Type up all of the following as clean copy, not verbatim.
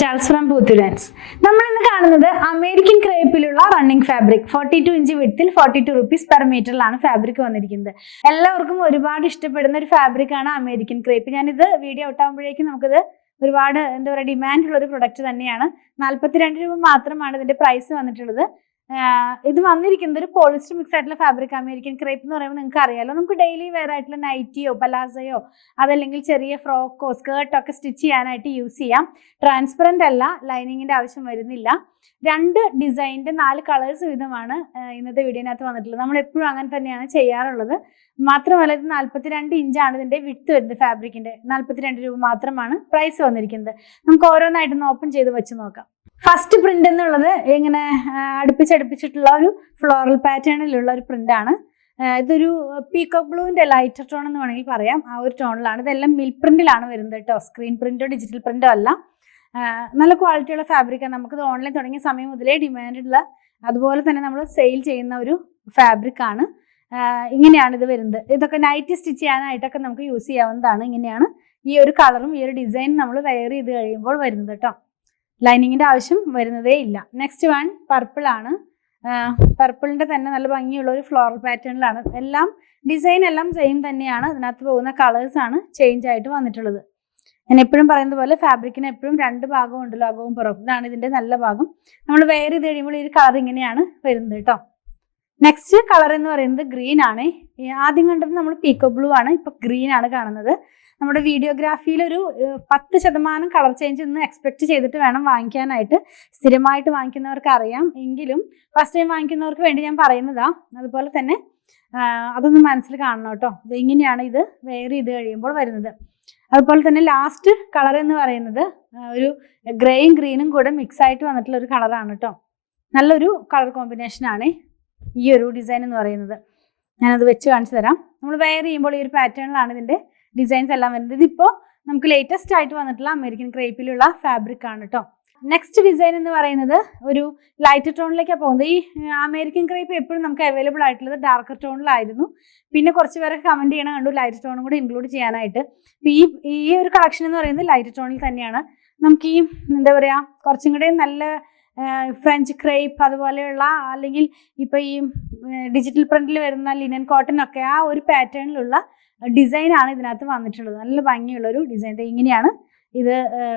Charles from പൂത്തുലൻസ്. നമ്മൾ ഇന്ന് കാണുന്നത് അമേരിക്കൻ ക്രേപ്പിലുള്ള റണ്ണിങ് ഫാബ്രിക് 42 ഇഞ്ച് വിഡ്ത്തിൽ 42 rupees പെർ മീറ്ററിലാണ് ഫാബ്രിക് വന്നിരിക്കുന്നത്. എല്ലാവർക്കും ഒരുപാട് ഇഷ്ടപ്പെടുന്ന ഒരു ഫാബ്രിക് ആണ് അമേരിക്കൻ ക്രേപ്പ്. ഞാനിത് വീഡിയോ ഔട്ട് ആകുമ്പോഴേക്കും നമുക്കിത് ഒരുപാട് ഡിമാൻഡ് ഉള്ള ഒരു പ്രൊഡക്റ്റ് തന്നെയാണ്. 42 രൂപ മാത്രമാണ് ഇതിന്റെ പ്രൈസ് വന്നിട്ടുള്ളത്. ഇത് വന്നിരിക്കുന്നത് ഒരു പോളിസ്റ്റർ മിക്സ് ആയിട്ടുള്ള ഫാബ്രിക്. അമേരിക്കൻ ക്രേപ്പ് എന്ന് പറയുമ്പോൾ നിങ്ങൾക്ക് അറിയാലോ, നമുക്ക് ഡെയിലി വെയർ ആയിട്ടുള്ള നൈറ്റിയോ പലാസയോ അതല്ലെങ്കിൽ ചെറിയ ഫ്രോക്കോ സ്കേർട്ടോ ഒക്കെ സ്റ്റിച്ച് ചെയ്യാനായിട്ട് യൂസ് ചെയ്യാം. ട്രാൻസ്പെറന്റ് അല്ല, ലൈനിങ്ങിന്റെ ആവശ്യം വരുന്നില്ല. 2 ഡിസൈനിന്റെ 4 കളേഴ്സ് വീതമാണ് ഇന്നത്തെ വീഡിയോനകത്ത് വന്നിട്ടുള്ളത്. നമ്മൾ എപ്പോഴും അങ്ങനെ തന്നെയാണ് ചെയ്യാറുള്ളത്. മാത്രമല്ല ഇത് 42 ഇഞ്ചാണ് ഇതിന്റെ വിഡ്ത്ത് വരുന്നത്. ഫാബ്രിക്കിന്റെ 42 രൂപ മാത്രമാണ് പ്രൈസ് വന്നിരിക്കുന്നത്. നമുക്ക് ഓരോന്നായിട്ടൊന്ന് ഓപ്പൺ ചെയ്ത് വെച്ച് നോക്കാം. ഫസ്റ്റ് പ്രിന്റ് എന്നുള്ളത് ഇങ്ങനെ അടുപ്പിച്ചടുപ്പിച്ചിട്ടുള്ള ഒരു ഫ്ലോറൽ പാറ്റേണിലുള്ള ഒരു പ്രിന്റാണ്. ഇതൊരു പീകോക്ക് ബ്ലൂവിന്റെ ലൈറ്റർ ടോൺ എന്ന് വേണമെങ്കിൽ പറയാം. ആ ഒരു ടോണിലാണ്. ഇതെല്ലാം മിൽ പ്രിന്റിലാണ് വരുന്നത് കേട്ടോ. സ്ക്രീൻ പ്രിന്റോ ഡിജിറ്റൽ പ്രിന്റോ അല്ല. നല്ല ക്വാളിറ്റിയുള്ള ഫാബ്രിക്കാണ്. നമുക്കിത് ഓൺലൈൻ തുടങ്ങിയ സമയം മുതലേ ഡിമാൻഡുള്ള, അതുപോലെ തന്നെ നമ്മൾ സെയിൽ ചെയ്യുന്ന ഒരു ഫാബ്രിക് ആണ്. ഇങ്ങനെയാണ് ഇത് വരുന്നത്. ഇതൊക്കെ നൈറ്റ് സ്റ്റിച്ച് ചെയ്യാനായിട്ടൊക്കെ നമുക്ക് യൂസ് ചെയ്യാവുന്നതാണ്. ഇങ്ങനെയാണ് ഈ ഒരു കളറും ഈ ഒരു ഡിസൈനും നമ്മൾ വെയർ ചെയ്ത് കഴിയുമ്പോൾ വരുന്നത് കേട്ടോ. ലൈനിങ്ങിന്റെ ആവശ്യം വരുന്നതേ ഇല്ല. നെക്സ്റ്റ് വൺ പർപ്പിൾ ആണ്. പർപ്പിളിന്റെ തന്നെ നല്ല ഭംഗിയുള്ള ഒരു ഫ്ലോറൽ പാറ്റേണിലാണ്. എല്ലാം ഡിസൈൻ എല്ലാം സെയിം തന്നെയാണ്. ഇതിനകത്ത് പോകുന്ന കളേഴ്സ് ആണ് ചേഞ്ച് ആയിട്ട് വന്നിട്ടുള്ളത്. ഞാൻ എപ്പോഴും പറയുന്നത് പോലെ ഫാബ്രിക്കിന് എപ്പോഴും 2 ഭാഗം ഉണ്ടല്ലോ, അകവും പുറവും. ഇതാണ് ഇതിന്റെ നല്ല ഭാഗം. നമ്മൾ വെയർ ചെയ്ത് കഴിയുമ്പോൾ ഈ ഒരു കളർ ഇങ്ങനെയാണ് വരുന്നത് കേട്ടോ. നെക്സ്റ്റ് കളർ എന്ന് പറയുന്നത് ഗ്രീൻ ആണ്. ആദ്യം കണ്ടത് നമ്മൾ പീകോക്ക് ബ്ലൂ ആണ്, ഇപ്പൊ ഗ്രീൻ ആണ് കാണുന്നത്. നമ്മുടെ വീഡിയോഗ്രാഫിയിൽ ഒരു 10% കളർ ചേഞ്ച് ഒന്ന് എക്സ്പെക്ട് ചെയ്തിട്ട് വേണം വാങ്ങിക്കാനായിട്ട്. സ്ഥിരമായിട്ട് വാങ്ങിക്കുന്നവർക്ക് അറിയാം, എങ്കിലും ഫസ്റ്റ് ടൈം വാങ്ങിക്കുന്നവർക്ക് വേണ്ടി ഞാൻ പറയുന്നതാ. അതുപോലെ തന്നെ അതൊന്ന് മനസ്സിൽ കാണണം കേട്ടോ. ഇത് ഇങ്ങനെയാണ് ഇത് വെയർ ചെയ്ത് കഴിയുമ്പോൾ വരുന്നത്. അതുപോലെ തന്നെ ലാസ്റ്റ് കളർ എന്ന് പറയുന്നത് ഒരു ഗ്രേയും ഗ്രീനും കൂടെ മിക്സ് ആയിട്ട് വന്നിട്ടുള്ള ഒരു കളറാണ് കേട്ടോ. നല്ലൊരു കളർ കോമ്പിനേഷൻ ആണ് ഈ ഒരു ഡിസൈൻ എന്ന് പറയുന്നത്. ഞാനത് വെച്ച് കാണിച്ചു തരാം. നമ്മൾ വെയർ ചെയ്യുമ്പോൾ ഈ ഒരു പാറ്റേണിലാണ് ഇതിന്റെ ഡിസൈൻസ് എല്ലാം വരുന്നത്. ഇതിപ്പോൾ നമുക്ക് ലേറ്റസ്റ്റ് ആയിട്ട് വന്നിട്ടുള്ള അമേരിക്കൻ ക്രേപ്പിലുള്ള ഫാബ്രിക് ആണ് കേട്ടോ. നെക്സ്റ്റ് ഡിസൈൻ എന്ന് പറയുന്നത് ഒരു ലൈറ്റ് ടോണിലേക്കാണ് പോകുന്നത്. ഈ അമേരിക്കൻ ക്രേപ്പ് എപ്പോഴും നമുക്ക് അവൈലബിൾ ആയിട്ടുള്ളത് ഡാർക്കർ ടോണിലായിരുന്നു. പിന്നെ കുറച്ച് പേരൊക്കെ കമന്റ് ചെയ്യണം കണ്ടു ലൈറ്റ് ടോണും കൂടി ഇൻക്ലൂഡ് ചെയ്യാനായിട്ട്. ഈ ഒരു കളക്ഷൻ എന്ന് പറയുന്നത് ലൈറ്റ് ടോണിൽ തന്നെയാണ്. നമുക്ക് ഈ കുറച്ചും കൂടെ നല്ല ഫ്രഞ്ച് ക്രേപ്പ് അതുപോലെയുള്ള, അല്ലെങ്കിൽ ഇപ്പൊ ഈ ഡിജിറ്റൽ പ്രിന്റിൽ വരുന്ന ലിനൻ കോട്ടൺ ഒക്കെ ആ ഒരു പാറ്റേണിലുള്ള ഡിസൈൻ ആണ് ഇതിനകത്ത് വന്നിട്ടുള്ളത്. നല്ല ഭംഗിയുള്ള ഒരു ഡിസൈൻ. ഇങ്ങനെയാണ് ഇത്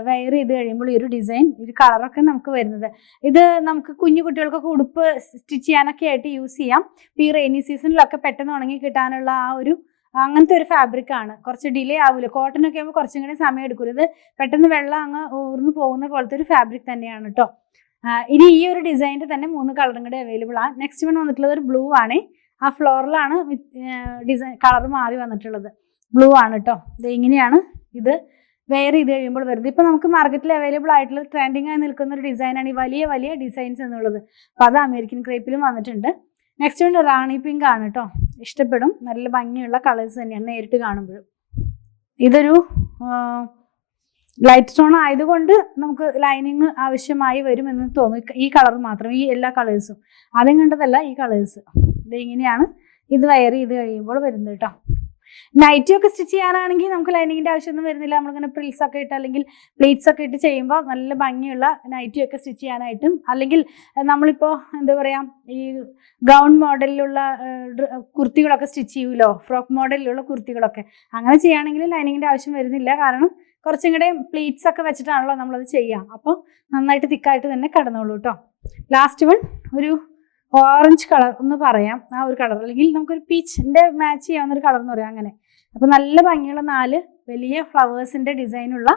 വെയർ ചെയ്ത് കഴിയുമ്പോൾ ഈ ഒരു ഡിസൈൻ, ഈ കളറൊക്കെ നമുക്ക് വരുന്നത്. ഇത് നമുക്ക് കുഞ്ഞു കുട്ടികൾക്കൊക്കെ ഉടുപ്പ് സ്റ്റിച്ച് ചെയ്യാനൊക്കെ ആയിട്ട് യൂസ് ചെയ്യാം. ഈ റെയിനി സീസണിലൊക്കെ പെട്ടെന്ന് ഉണങ്ങി കിട്ടാനുള്ള ആ ഒരു അങ്ങനത്തെ ഒരു ഫാബ്രിക് ആണ്. കുറച്ച് ഡിലേ ആവില്ല. കോട്ടൺ ഒക്കെ ആകുമ്പോൾ കുറച്ചും കൂടി സമയം എടുക്കില്ല. ഇത് പെട്ടെന്ന് വെള്ളം അങ്ങ് ഊർന്നു പോകുന്ന പോലത്തെ ഒരു ഫാബ്രിക് തന്നെയാണ് കേട്ടോ. ഇനി ഈ ഒരു ഡിസൈനിന്റെ തന്നെ 3 കളറും കൂടെ അവൈലബിൾ ആണ്. നെക്സ്റ്റ് വൺ വന്നിട്ടുള്ളത് ഒരു ബ്ലൂ ആണ്. ആ ഫ്ലോറിലാണ് ഡിസൈൻ കളർ മാറി വന്നിട്ടുള്ളത്. ബ്ലൂ ആണ് കേട്ടോ. ഇത് ഇങ്ങനെയാണ് ഇത് വെയർ ചെയ്ത് കഴിയുമ്പോൾ വരുന്നത്. ഇപ്പൊ നമുക്ക് മാർക്കറ്റിൽ അവൈലബിൾ ആയിട്ടുള്ളത് ട്രെൻഡിങ് ആയി നിൽക്കുന്ന ഒരു ഡിസൈനാണ് ഈ വലിയ വലിയ ഡിസൈൻസ് എന്നുള്ളത്. അപ്പൊ അത് അമേരിക്കൻ ക്രേപ്പിലും വന്നിട്ടുണ്ട്. നെക്സ്റ്റ് വൺ റാണി പിങ്ക് ആണ് കേട്ടോ. ഇഷ്ടപ്പെടും. നല്ല ഭംഗിയുള്ള കളേഴ്സ് തന്നെയാണ് നേരിട്ട് കാണുമ്പോഴും. ഇതൊരു ലൈറ്റ് ടോൺ ആയതുകൊണ്ട് നമുക്ക് ലൈനിങ് ആവശ്യമായി വരും എന്ന് തോന്നുന്നു. ഈ കളർ മാത്രം, ഈ എല്ലാ കളേഴ്സും ആദ്യം കണ്ടതല്ല ഈ കളേഴ്സ്. ഇത് ഇങ്ങനെയാണ് ഇത് വെയർ ചെയ്ത് കഴിയുമ്പോൾ വരുന്നത് കേട്ടോ. നൈറ്റി ഒക്കെ സ്റ്റിച്ച് ചെയ്യാനാണെങ്കിൽ നമുക്ക് ലൈനിങ്ങിന്റെ ആവശ്യമൊന്നും വരുന്നില്ല. നമ്മളിങ്ങനെ പ്രിൽസ് ഒക്കെ ഇട്ട് അല്ലെങ്കിൽ പ്ലേറ്റ്സ് ഒക്കെ ഇട്ട് ചെയ്യുമ്പോൾ നല്ല ഭംഗിയുള്ള നൈറ്റി ഒക്കെ സ്റ്റിച്ച് ചെയ്യാനായിട്ടും, അല്ലെങ്കിൽ നമ്മളിപ്പോൾ ഈ ഗൗൺ മോഡലിലുള്ള കുർത്തികളൊക്കെ സ്റ്റിച്ച് ചെയ്യുമല്ലോ, ഫ്രോക്ക് മോഡലിലുള്ള കുർത്തികളൊക്കെ, അങ്ങനെ ചെയ്യുകയാണെങ്കിൽ ലൈനിങ്ങിന്റെ ആവശ്യം വരുന്നില്ല. കാരണം കുറച്ചും കൂടെ പ്ലേറ്റ്സ് ഒക്കെ വെച്ചിട്ടാണല്ലോ നമ്മളത് ചെയ്യുക. അപ്പോൾ നന്നായിട്ട് തിക്കായിട്ട് തന്നെ കിടന്നോളൂ കേട്ടോ. ലാസ്റ്റ് വൺ ഒരു ഓറഞ്ച് കളർ എന്ന് പറയാം. ആ ഒരു കളർ, അല്ലെങ്കിൽ നമുക്കൊരു പീച്ചിന്റെ മാച്ച് ചെയ്യാവുന്ന ഒരു കളർ എന്ന് പറയാം. അങ്ങനെ അപ്പൊ നല്ല ഭംഗിയുള്ള 4 വലിയ ഫ്ലവേഴ്സിന്റെ ഡിസൈനുള്ള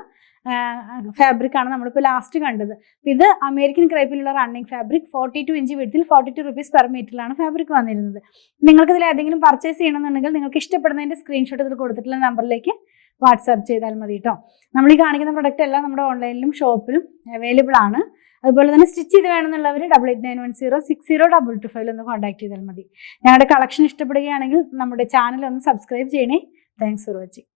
ഫാബ്രിക് ആണ് നമ്മളിപ്പോൾ ലാസ്റ്റ് കണ്ടത്. ഇത് അമേരിക്കൻ ക്രേപ്പിലുള്ള റണ്ണിങ് ഫാബ്രിക് 42 ഇഞ്ച് വിഡ്ത്തിൽ 42 rupees പെർ മീറ്ററിലാണ് ഫാബ്രിക് വന്നിരുന്നത്. നിങ്ങൾക്ക് ഇതിൽ ഏതെങ്കിലും പർച്ചേസ് ചെയ്യണമെന്നുണ്ടെങ്കിൽ നിങ്ങൾക്ക് ഇഷ്ടപ്പെടുന്നതിന്റെ സ്ക്രീൻഷോട്ട് ഇതിൽ കൊടുത്തിട്ടുള്ള നമ്പറിലേക്ക് വാട്സാപ്പ് ചെയ്താൽ മതി കേട്ടോ. നമ്മൾ ഈ കാണിക്കുന്ന പ്രൊഡക്റ്റ് എല്ലാം നമ്മുടെ ഓൺലൈനിലും ഷോപ്പിലും അവൈലബിൾ ആണ്. അതുപോലെ തന്നെ സ്റ്റിച്ച് ചെയ്ത് വേണമെന്നുള്ളവർ 8891060225 ഒന്ന് കോൺടാക്ട് ചെയ്താൽ മതി. ഞങ്ങളുടെ കളക്ഷൻ ഇഷ്ടപ്പെടുകയാണെങ്കിൽ നമ്മുടെ ചാനൽ ഒന്ന് സബ്സ്ക്രൈബ് ചെയ്യണേ. Thanks for watching.